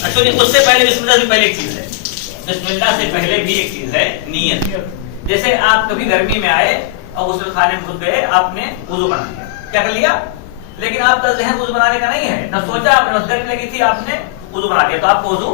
Actually उससे पहले बिस्मिल्लाह से पहले एक चीज है, बिस्मिल्लाह से पहले भी एक चीज है नियत। जैसे आप कभी गर्मी में आए और उस खाने में घुस गए, आपने वुजू बना लिया, क्या कर लिया, लेकिन आपका जहन वुजू बनाने का नहीं है, न सोचा, आपने बस गर्मी लगी थी, आपने वुजू बना लिया, तो आपको वुजू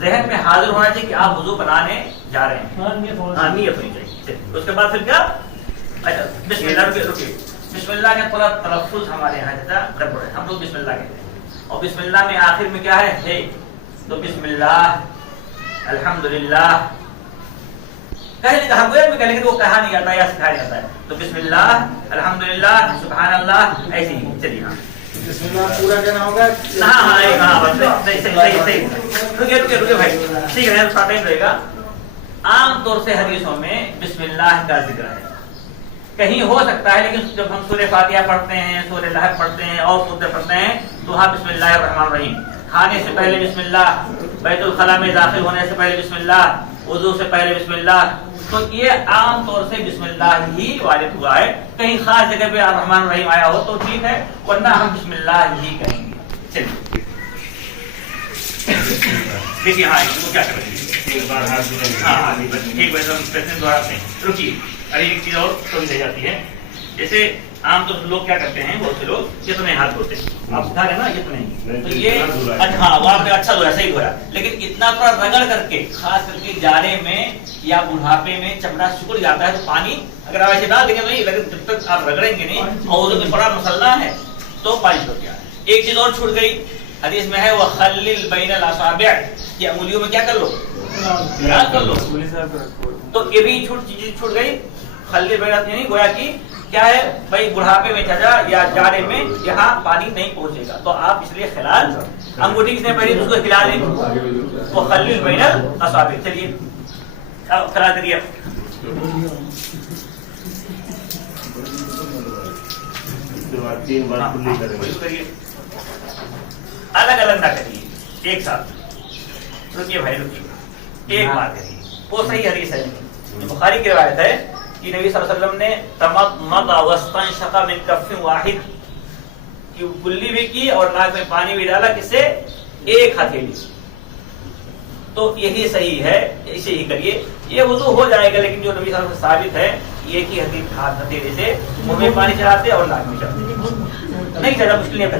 जहन में हाजिर होना चाहिए कि आप वुजू बनाने जा रहे हैं। हाँ, नियत होनी चाहिए। उसके बाद फिर क्या, अच्छा बिस्मिल्लाह, रुकिए, बिस्मिल्लाह का थोड़ा तलफ्फुज हमारे यहाँ जैसा गड़बड़ है, हम लोग बिस्मिल्लाह कहते हैं, और बिस्मिल्लाह में आखिर में क्या है, तो बिस्मिल्लाह अल्हम्दुलिल्लाह कहने का हम में कह, लेकिन वो कहा नहीं आता या सिखाया जाता है, तो बिस्मिल्लाह अल्हम्दुलिल्लाह सुभानअल्लाह ऐसे ही। चलिए हाँ, बिस्मिल्लाह पूरा कहना होगा। रुकिए भाई, ठीक है, थोड़ा टाइम रहेगा। आमतौर से हदीसों में बिस्मिल्लाह का जिक्र है, कहीं हो सकता है, लेकिन जब हम सूरह फातिहा पढ़ते हैं, सूरह लहब पढ़ते हैं और सूरह पढ़ते हैं, तो वहाँ बिस्मिल्लाहिर रहमानिर रहीम, खाने से पहले बिस्मिल्लाह, बैतुल खला में दाखिल होने से पहले बिस्मिल्लाह, वुजू से पहले बिस्मिल्लाह, तो ये आम तौर से बिस्मिल्लाह ही वारिद हुआ है। कहीं खास जगह पे रहमान रहीम आया हो तो ठीक है, वरना हम बिस्मिल्लाह ही कहेंगे। चलिए देखिए, हाँ इसको क्या करेंगे, हाँ ठीक है, रुकिए, अरे एक चीज और तो रह जाती है, जैसे आम तो लोग क्या करते हैं, बहुत से लोग जितने हाथ धोते हैं, आप उठा रहे ना जितने, तो ये अच्छा, वो आपने अच्छा धोया, सही धोया, लेकिन इतना थोड़ा रगड़ करके, खास करके जाड़े में या बुढ़ापे में चमड़ा सिकुड़ जाता है, तो पानी अगर आप ऐसे डाल देंगे नहीं, लेकिन जब तक आप रगड़ेंगे नहीं और वो बड़ा मसला है तो पानी छूट गया। एक चीज और छूट गई, हदीस में है, वो खल्लिल बैनल असाबिअ, कि अंगुलियों में क्या कर लो, कर लो, तो ये भी चीज छूट गई। खल्लिल बैनल नहीं, गोया कि क्या है भाई, बुढ़ापे में चाचा या जाड़े में यहाँ पानी नहीं पहुंचेगा, तो आप इसलिए खिलाल अंगूठी किसने पहनी, उसको खिला दें, वो खल्लिल बैनल असाबिअ। चलिए खिला दीजिए, अलग अलग ना करिए, एक साथ। रुकिए भाई, रुकिए, एक बात करिए, वो सही हदीस है, बुखारी की रिवायत है कि नबी सल्लल्लाहु अलैहि वसल्लम ने तमम्मद वस्तंशक़ मिन कफ़्फ़िन वाहिद, कि कुल्ली भी की और नाक में पानी भी डाला, किससे, एक हथेली। तो यही सही है, इसे ही करिए, ये वुज़ू हो जाएगा। लेकिन जो नबी सल्लल्लाहु अलैहि वसल्लम से साबित है, ये कि हथेली से मुंह में पानी चढ़ाते और नाक में चढ़ाते, नहीं ज्यादा मुश्किल नहीं है,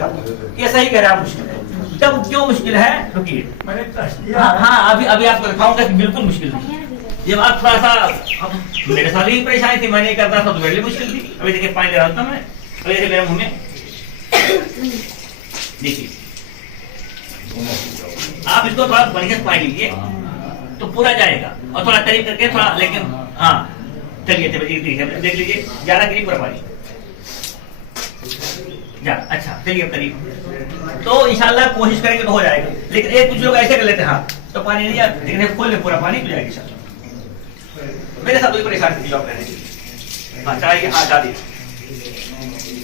ये सही कह रहे हैं, मुश्किल है। जब क्यों मुश्किल है, रुकिए, हाँ अभी आपको दिखाऊंगा कि बिल्कुल मुश्किल नहीं। जब आप थोड़ा सा, मेरे साथ ही परेशानी थी, मैं नहीं करता था तो मेरे लिए मुश्किल थी। अभी देखिए पानी डालता हूं मैं, अभी देखिए मेरे मुंह में, देखिए आप इसको थोड़ा बढ़िया से पानी लीजिए तो पूरा जाएगा, और थोड़ा करीब करके थोड़ा, लेकिन हाँ चलिए देख लीजिए, ज्यादा करीब पूरा पानी जा, अच्छा चलिए करीब, तो इंशाल्लाह कोशिश करेंगे तो हो जाएगा। लेकिन एक कुछ लोग ऐसे कर लेते हैं, हाँ तो पानी नहीं जाता, लेकिन खोल ले पूरा पानी तो जाएगी। मेरे साथ वही परेशानी थी, हाँ चाहिए, हाँ चाहिए,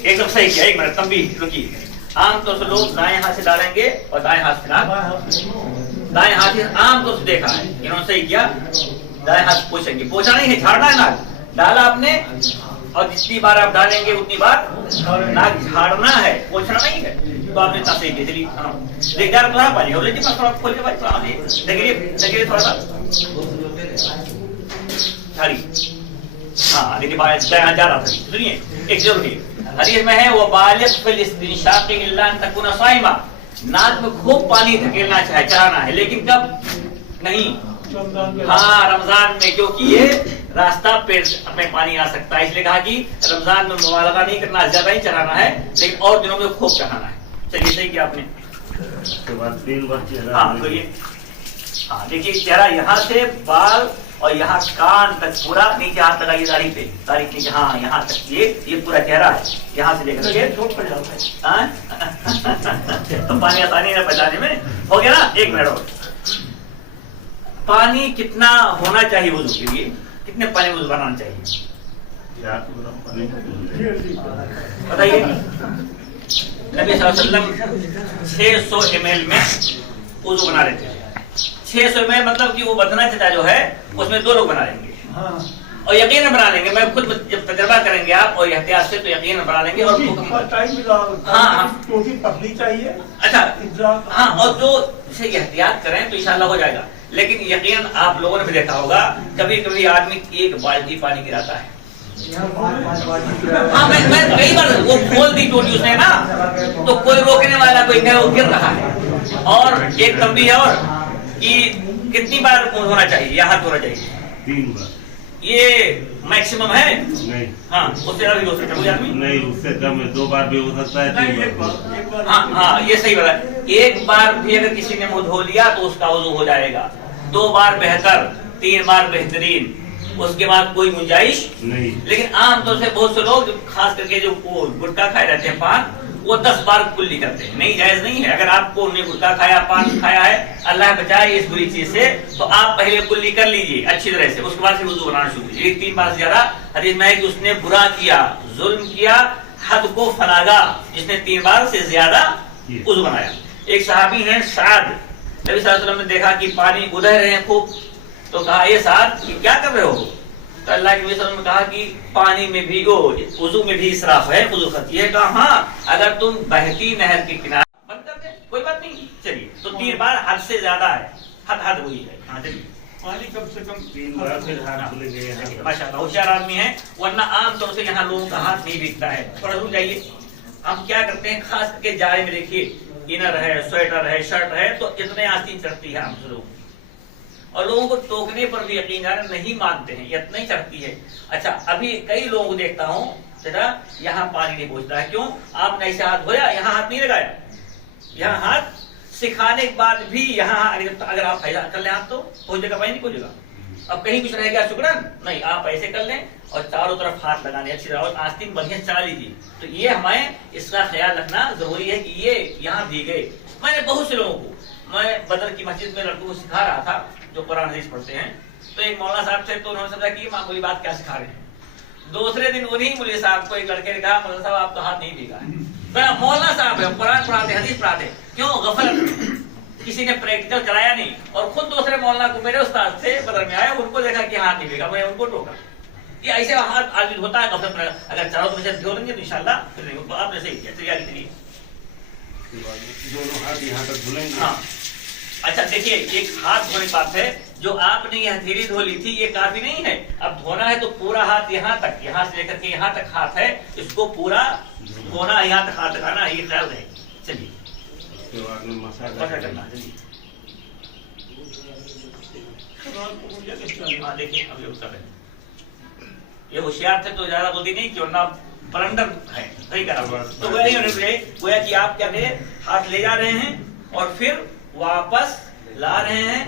एकदम सही किया। एक मिनट, तब भी रुकिए, आमतौर से लोग दाएं हाथ से डालेंगे और दाएं हाथ से दाएं हाथ से आमतौर से देखा है, इन्होंने सही किया, दाएं हाथ पोछेंगे, पोछा नहीं है, झाड़ना है नाक, डाला आपने, और जितनी बार आप डालेंगे उतनी बार नाक झाड़ना है, पोछना नहीं है, तो आपने इतना सही किया। चलिए देख यार, थोड़ा पानी हो, लेकिन थोड़ा खोल के भाई, थोड़ा देखिए थोड़ा सा झाड़ी, हाँ देखिए जा रहा था। सुनिए एक जरूर हदीस में है, वो बालिग फिल इस्तिंशाक़ इल्ला अन तकूना साइमा, नाक में खूब पानी धकेलना चाहे, चढ़ाना है, लेकिन कब नहीं, हाँ रमजान में, क्योंकि ये रास्ता पेट में पानी आ सकता है, इसलिए कहा कि रमजान में मुबालगा नहीं करना, ज्यादा ही चढ़ाना है, लेकिन और दिनों में खूब चढ़ाना है। चलिए सही किया आपने। हाँ तो ये, हाँ देखिए चेहरा यहाँ से बाल और यहाँ कान तक पूरा नीचे हाथ लगाइए, दाढ़ी पे, दाढ़ी नीचे, हाँ यहाँ तक, ये पूरा चेहरा है, यहाँ से लेकर के तो पानी आसानी है बचाने में, हो गया ना। एक मिनट और, पानी कितना होना चाहिए वुज़ू के लिए, कितने पानी वुज़ू बनाना चाहिए बताइए। नबी सल्लल्लाहु अलैहि वसल्लम 600 ml में वुज़ू बना रहे थे। 600 ml मतलब कि वो बदना चटा जो है उसमें 2 लोग बना लेंगे, और यकीन बना लेंगे। मैं खुद जब तजर्बा करेंगे करेंगे आप और एहतियात से तो यकीन बढ़ा लेंगे। और टोटी पतली चाहिए। अच्छा हाँ, और जो इसे एहतियात करें तो इंशाल्लाह हो जाएगा। लेकिन यकीन आप लोगों ने भी देखा होगा, कभी कभी आदमी एक बाल्टी पानी गिराता है। हाँ मैं कई बार वो खोल दी टोटी उसने ना, तो कोई रोकने वाला कोई नहीं, वो गिर रहा है। और एक तंबी है और कि कितनी बार होना चाहिए या हाथ धोना चाहिए? 3 बार। ये मैक्सिमम है? नहीं। हाँ, उससे ज्यादा भी हो सकता है कोई आदमी? नहीं, उससे कम है। 2 बार भी हो सकता है, 3 बार। हाँ हाँ, ये सही बात है। एक बार भी अगर किसी ने मुंह धो लिया तो उसका वुज़ू हो जाएगा। 2 बार बेहतर, 3 बार बेहतरीन, उसके बाद कोई गुंजाइश नहीं। लेकिन आमतौर से बहुत से लोग, खास करके जो गुटखा खाए रहते हैं, पान, वो 10 बार कुल्ली करते हैं। नहीं, जायज नहीं है। अगर आपको ने गुटखा खाया, पान खाया है, अल्लाह बचाए इस बुरी चीज से, तो आप पहले कुल्ली कर लीजिए अच्छी तरह से, उसके बाद फिर वुज़ू बनाना शुरू कीजिए। 3 बार से ज्यादा हदीस में है कि उसने बुरा किया, जुल्म किया, हद को फलागा, जिसने 3 बार से ज्यादा वुज़ू बनाया। एक सहाबी है साद, नबी सल्लल्लाहु अलैहि वसल्लम ने देखा कि पानी उधर रहे हैं खूब, तो कहा ये साद कि क्या कर रहे हो? तो अल्लाह के नबी सल्लल्लाहु अलैहि वसल्लम ने कहा कि पानी में भी वुज़ू में भी इसराफ है, वुज़ू खती है। कहा हाँ, अगर तुम बहती नहर के किनारे बंद कर दे कोई बात नहीं, चलिए। तो 3 बार हद से ज्यादा है, हद वही है। हाँ चलिए, पानी कम से कम 3 बार फिर हाथ धुलेंगे। माशाल्लाह होशियार आदमी है, वरना आमतौर से यहाँ लोगों का हाथ नहीं दिखता है। थोड़ा रुक जाइए। हम क्या करते हैं, खास करके जाड़े में देखिए, इनर है, स्वेटर है, शर्ट है, तो इतने आस्तीन चढ़ती है हम लोग, और लोगों को टोकने पर भी यकीन जाने नहीं मानते हैं, इतना ही चढ़ती है। अच्छा, अभी कई लोगों को देखता हूँ जरा यहाँ पानी नहीं पहुंचता है। क्यों? आपने ऐसे हाथ धोया, यहाँ हाथ नहीं लगाया, यहाँ हाथ सिखाने के बाद भी यहाँ अगर आप फैला कर ले हाथ तो पहुंचेगा, पानी नहीं पहुंचेगा। अब कहीं कुछ रह गया शुक्रान नहीं, आप ऐसे कर लें और चारों तरफ हाथ लगाने अच्छी तरह, और आस्तीन बढ़िया चला लीजिए। तो ये हमें इसका ख्याल रखना जरूरी है कि ये यहाँ भीगे। मैंने बहुत से लोगों को, मैं बदर की मस्जिद में लड़कों को सिखा रहा था जो कुरान हदीस पढ़ते हैं, तो एक मौलाना साहब थे, तो उन्होंने समझा कि मामूली बात क्या सिखा रहे हैं। दूसरे दिन उन्हीं मौलवी साहब को एक लड़के ने कहा, मौलाना साहब आप तो हाथ नहीं भीगा है। मौलाना साहब है, कुरान पढ़ाते, हदीस पढ़ाते, क्यों? गफलत, किसी ने प्रैक्टिकल कराया नहीं। और खुद दूसरे मौलाना को, मेरे उस्ताद से बदर में आया, उनको देखा कि हाथ नहीं भीगा, मैंने उनको टोका। ये ऐसे हाथ आदमी होता है गफलत में। अगर चारों तरफ से धो लेंगे तो इंशाल्लाह फिर नहीं, आपने सही किया। चलिए आगे चलिए। दोनों हाथ यहाँ तक धुलेंगे। हाँ अच्छा, देखिए एक हाथ धोने की बात है, जो आपने ये हथेली धो ली थी ये काफी नहीं है, अब धोना है तो पूरा हाथ यहाँ तक, यहाँ से लेकर के यहाँ तक हाथ है, इसको पूरा धोना, यहाँ तक हाथ लगाना, ये ख्याल रहे। चलिए मसा करना। चलिए हाँ देखिए, अब ये उत्तर है, ये होशियार थे तो ज्यादा बोलती नहीं, क्यों ना बलंडर है, सही करा। तो गोया कि आप क्या करें, हाथ ले जा रहे हैं और फिर वापस ला रहे हैं,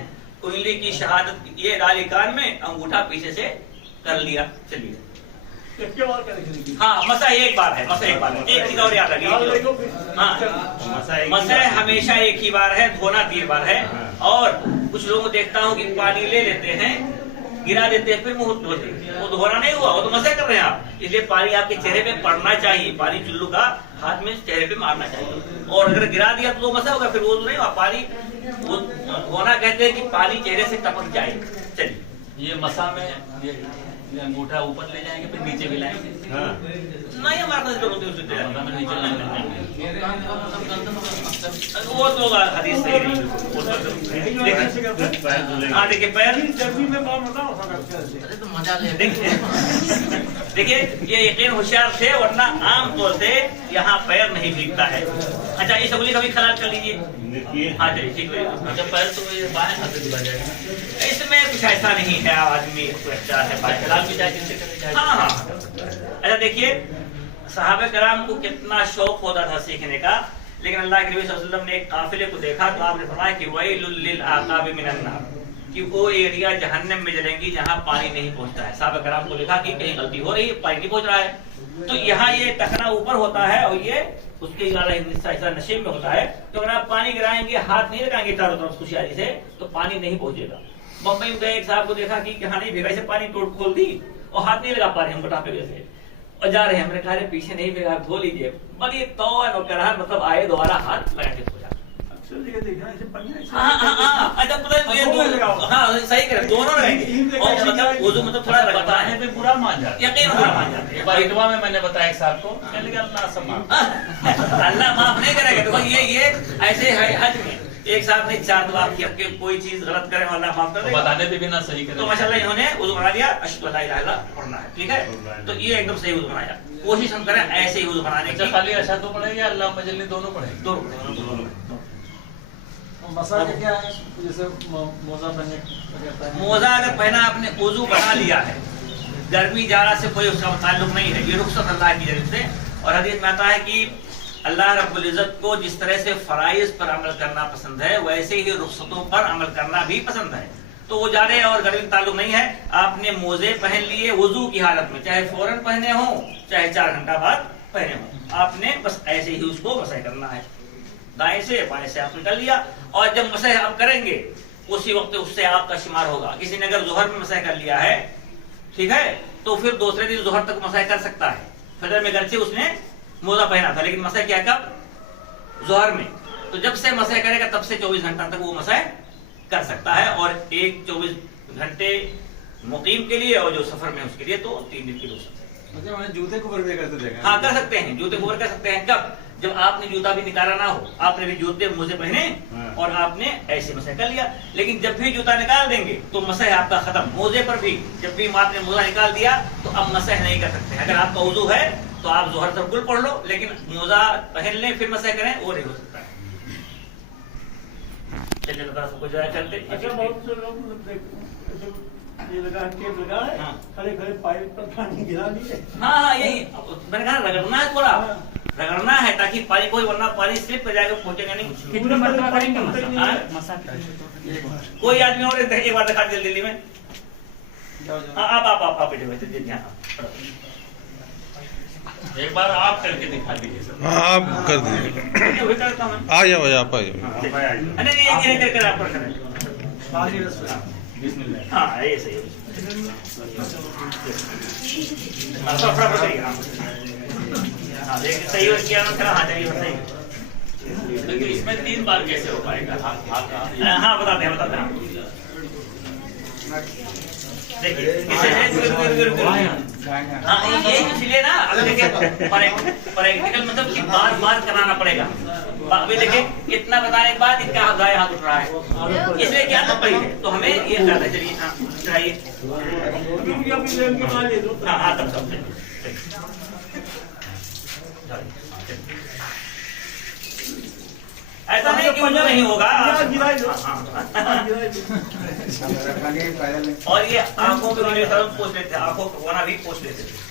उंगली की शहादत ये डाली कान में, अंगूठा पीछे से कर लिया। चलिए हाँ, मसा एक बार है, मसा एक बार है, एक चीज और याद रखिए। हाँ, मसा हमेशा एक ही बार है, धोना 3 बार है। और कुछ लोगों को देखता हूँ कि पानी ले लेते हैं, गिरा देते हैं, फिर मुंह धोते हैं, वो धोना नहीं हुआ, वो तो मसा कर रहे हैं आप। इसलिए पानी आपके चेहरे पे पड़ना चाहिए, पानी चुल्लू का हाथ में चेहरे पे मारना चाहिए। और अगर गिरा दिया तो मसा होगा, फिर वो तो नहीं हुआ। पानी वो धोना कहते हैं कि पानी चेहरे से टपक जाए। चलिए, ये मसा में ये अंगूठा ऊपर ले जाएंगे, फिर नीचे भी लाएंगे। नहीं हमारे जरूरत है उससे, वो तो हदीस सही नहीं। हाँ देखिए पैर, अरे तो मजा ले। देखिए ये यकीन होशियार थे, वरना आम तौर से यहाँ पैर नहीं भीगता है। अच्छा, इस उंगली का भी ख्याल कर लीजिए। हाँ चलिए ठीक है। अच्छा, पैर तो ये बाएं हाथ से धुला जाएगा, इसमें कुछ ऐसा नहीं है, आदमी अच्छा है हाँ हाँ। अच्छा देखिए, सहाबे कराम को कितना शौक होता था सीखने का, लेकिन अल्लाह के नबी सल्लल्लाहु अलैहि वसल्लम ने एक काफिले को देखा तो आपने फरमाया कि वैलुल लिल आकाबि मिनन नार, कि वो एरिया जहन्नम में जलेंगी जहाँ पानी नहीं पहुँचता है। सहाबे कराम को देखा कि कहीं गलती हो रही है, पानी नहीं पहुँच रहा है, तो यहाँ ये टखना ऊपर होता है और ये उसके ऐसा नशे में होता है। तो अगर आप पानी गिराएंगे, हाथ नहीं लगाएंगे चारों तरफ खुशियारी से, तो पानी नहीं पहुंचेगा। बम्बई में गए, एक साहब को देखा कि यहाँ नहीं भेगा, इसे पानी तोड़ खोल दी और हाथ नहीं लगा पा रहे हम बटापे जैसे, और जा रहे हैं। हमने कहा पीछे नहीं भेगा, धो लीजिए। बड़ी तो मतलब आए दोबारा हाथ लगा के सो जा। सब जगह देखना ऐसे पढ़ना ऐसे। हाँ, अच्छा पता है ये दोनों लगाओ। हाँ सही कह रहे हैं, दोनों लगाएंगे। और मतलब वुजू मतलब थोड़ा बताने लगातार पे बुरा मान जाते हैं। यकीन बुरा मान जाते हैं। एक बार इटवा में मैंने बताया एक साहब को, कहने लगा अल्लाह सब माफ। अल्लाह माफ नहीं करेगा। तो ये ऐसे है हज में एक साथ नहीं 4 दुआ की, आपके कोई चीज गलत करे अल्लाह माफ कर देगा। बताने पे भी ना सही तो करे। माशाल्लाह इन्होंने वुजू बना दिया, अशहदु अल्ला इलाहा इल्लल्लाह पढ़ना है, ठीक है। तो ये एकदम सही वुजू बनाया। कोशिश हम करें ऐसे ही वुजू बनाने अच्छा की। खाली अशहद तो पढ़ेगा या अल्लाह मजल्ली दोनों पढ़ेंगे? दोनों मसा का क्या है, जैसे मोजा पहनने का कहता है। मोजा अगर पहना आपने वुजू बना लिया है, गर्मी जाड़ा से कोई उसका ताल्लुक नहीं है, ये रुखसत अल्लाह की तरफ से। और हदीस में आता है कि अल्लाह रब्बुल इज्जत को जिस तरह से फराइज पर अमल करना पसंद है, वैसे ही रुखसतों पर अमल करना भी पसंद है। तो वो जाड़े और गर्मी का ताल्लुक नहीं है। आपने मोजे पहन लिए वुजू की हालत में, चाहे फौरन पहने हो चाहे 4 घंटा बाद पहने हो, आपने बस ऐसे ही उसको मसह करना है, दाएं से बाएं से आप निकल लिया। और जब मसह आप करेंगे उसी वक्त उससे आपका शुमार होगा। किसी ने अगर जोहर में मसह कर लिया है, ठीक है, तो फिर दूसरे दिन जोहर तक मसह कर सकता है। फजर में गर्चे उसने मोजा पहना था, लेकिन मसह किया कब? जोहर में। तो जब से मसह करेगा तब से 24 घंटा तक वो मसह कर सकता है। और एक 24 घंटे मुकीम के लिए और जो सफर में उसके लिए तो 3 दिन की रुखसत है। अच्छा, मैंने जूते को वर्ग करते देखा। हाँ कर सकते हैं, जूते को कर सकते हैं। कब? जब आपने जूता भी निकाला ना हो, आपने भी जूते मोजे पहने और आपने ऐसे मसह कर लिया। लेकिन जब भी जूता निकाल देंगे तो मसह आपका खत्म। मोजे पर भी जब भी आपने मोजा निकाल दिया तो अब मसह नहीं कर सकते। अगर आपका वुजू है तो आप जोहर तक कुल पढ़ लो, लेकिन मोजा पहन लें फिर मसह करें, वो नहीं हो सकता है। चलिए बता सबको जाया करते। अच्छा, बहुत से लोग मतलब ये लगा टेप लगा है, हाँ। खड़े खड़े पाइप पर पानी गिरा लिए। हाँ यही मैंने कहा, रगड़ना है थोड़ा, रगड़ना है ताकि पानी कोई, वरना पानी स्लिप पे जाकर पहुंचेगा नहीं। कितने मरतबा करेंगे कोई आदमी और एक बार दिखा दिया दिल्ली में। जाओ जाओ। हाँ आप बैठे हुए थे ध्यान। एक बार आप करके दिखा दीजिए सर। हाँ आप कर दीजिए, वही करता हूँ मैं। आ जाओ आप आ जाओ। नहीं ये करके आप करें। पानी रस में। बिस्मिल्लाह। हाँ ये सही है। हाँ फटाफट करिए। हाँ देखिए सही हो किया ना। हाँ चलिए सही। लेकिन इसमें 3 बार कैसे हो पाएगा? हाँ बताते हैं। देखिए हाँ ये इसलिए ना, अभी देखिए प्रैक्टिकल मतलब कि बार कराना पड़ेगा। अभी देखिए इतना बताने के बाद इनका दाएं हाथ उठ रहा है, इसलिए क्या ना पड़ी है। तो हमें ये करना है। चलिए हाँ चढ़ाइए। हाँ हाँ तब सब ऐसा नहीं कि मुझे नहीं होगा। और ये आंखों पे भी पोस्ट लेते थे, आंखों को वना भी पोस्ट लेते थे।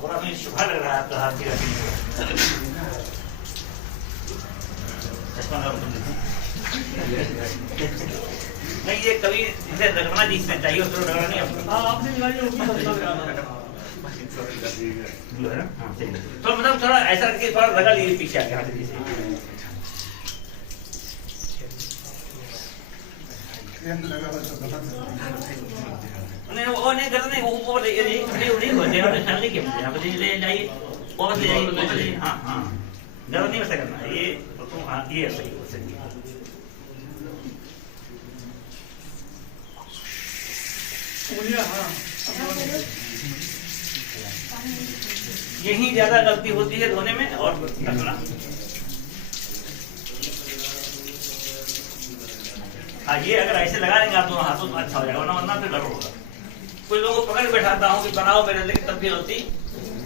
थोड़ा भी शुभा लग रहा है आपका हाथ गिरा नहीं, ये कभी इसे रगड़ना जिसमें चाहिए उसको रगड़ना नहीं आपको। आपने लगाई होगी तो मतलब थोड़ा ऐसा करके थोड़ा रगड़ लीजिए पीछे आके हाथ से। नहीं वो नहीं गलत नहीं, वो ऊपर नहीं हो जाए के यहाँ पे ले जाइए, ऊपर ले जाइए। हाँ हाँ गलत नहीं वैसा करना है ये। हाँ ये सही हो सही। यही ज्यादा गलती होती है धोने में और रखना। हाँ ये अगर ऐसे लगा लेंगे आप दोनों हाथों तो अच्छा हो जाएगा, वरना फिर गड़बड़ होगा। कोई लोगों को पकड़ बैठाता हूँ कि बनाओ मेरे, लेकिन तब भी गलती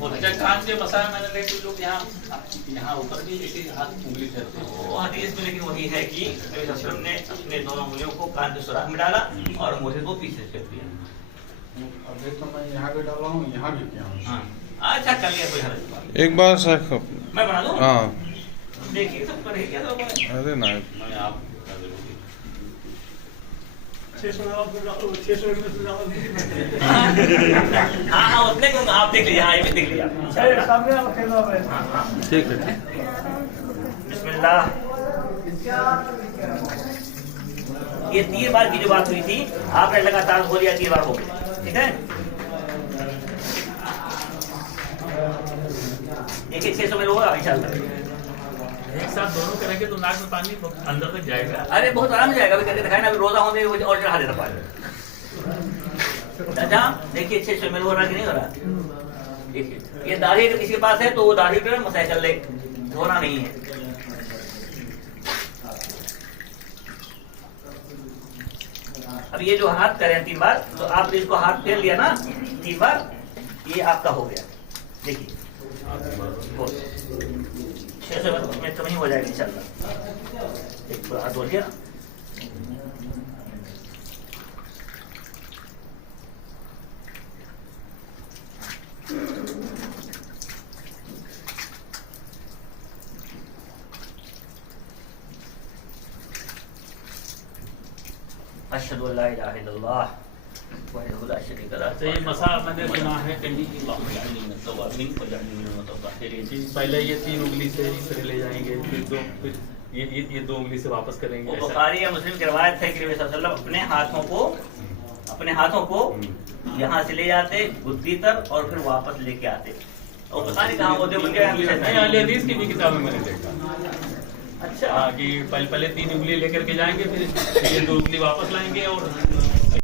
अच्छा कान के मसाला मैंने देखे कुछ लोग यहाँ ऊपर भी एक हाथ उंगली करते हैं। वो हदीस में लेकिन वही है कि नबी सल्लल्लाहु अलैहि वसल्लम ने अपने दोनों उंगलियों को कान के सुराख में डाला और मोढ़े को पीछे कर दिया। अभी तो मैं यहाँ भी डाला हूँ, यहाँ भी किया हूँ। हाँ अच्छा कर लिया, कोई हर्ज नहीं। एक बार शेख, मैं बना दूँ? हाँ देखिए सब कर क्या लोगों ने। अरे ना मैं आप कर दूंगी। हाँ हाँ उतने को आप देख लीजिए, हाँ ये भी देख लीजिए आप। ठीक है। बिस्मिल्लाह। ये 3 बार की जो बात हुई थी, आपने लगातार बोल दिया 3 बार हो गई, ठीक है। एक 600 में होगा इंशाल्लाह। एक साथ दोनों करेंगे तो नाक में पानी अंदर तक जाएगा। अरे बहुत आराम से जाएगा, अभी करके दिखाए ना, अभी रोजा होने और चढ़ा देता पानी। चाचा देखिए 600 में हो रहा कि नहीं हो रहा। देखिए ये दाढ़ी अगर किसी के पास है तो वो दाढ़ी पे मसाज कर ले, धोना नहीं है। अब ये जो हाथ करें 3 बार, तो आपने इसको हाथ फेर लिया ना 3 बार, ये आपका हो गया। देखिए 600 में तो नहीं हो जाएगा इंशाल्लाह। एक हाथ धो लिया। अशहदु अल्ला इलाहा इल्लल्लाह वहदहु ला शरीका लह। तो ये मसा मैंने सुना है कंडी की पहले ये 3 उंगली से इसे ले जाएंगे, फिर ये 2 उंगली से वापस करेंगे। वो बुखारी या मुस्लिम की रवायत है कि नबी सल्लल्लाहु अलैहि वसल्लम अपने हाथों को यहाँ से ले जाते गुद्दी तक और फिर वापस लेके आते। और पता नहीं कहाँ होते उनके हदीस की भी किताब में मैंने देखा। अच्छा हाँ कि पहले 3 उंगली लेकर के जाएंगे, फिर ये 2 उंगली वापस लाएंगे और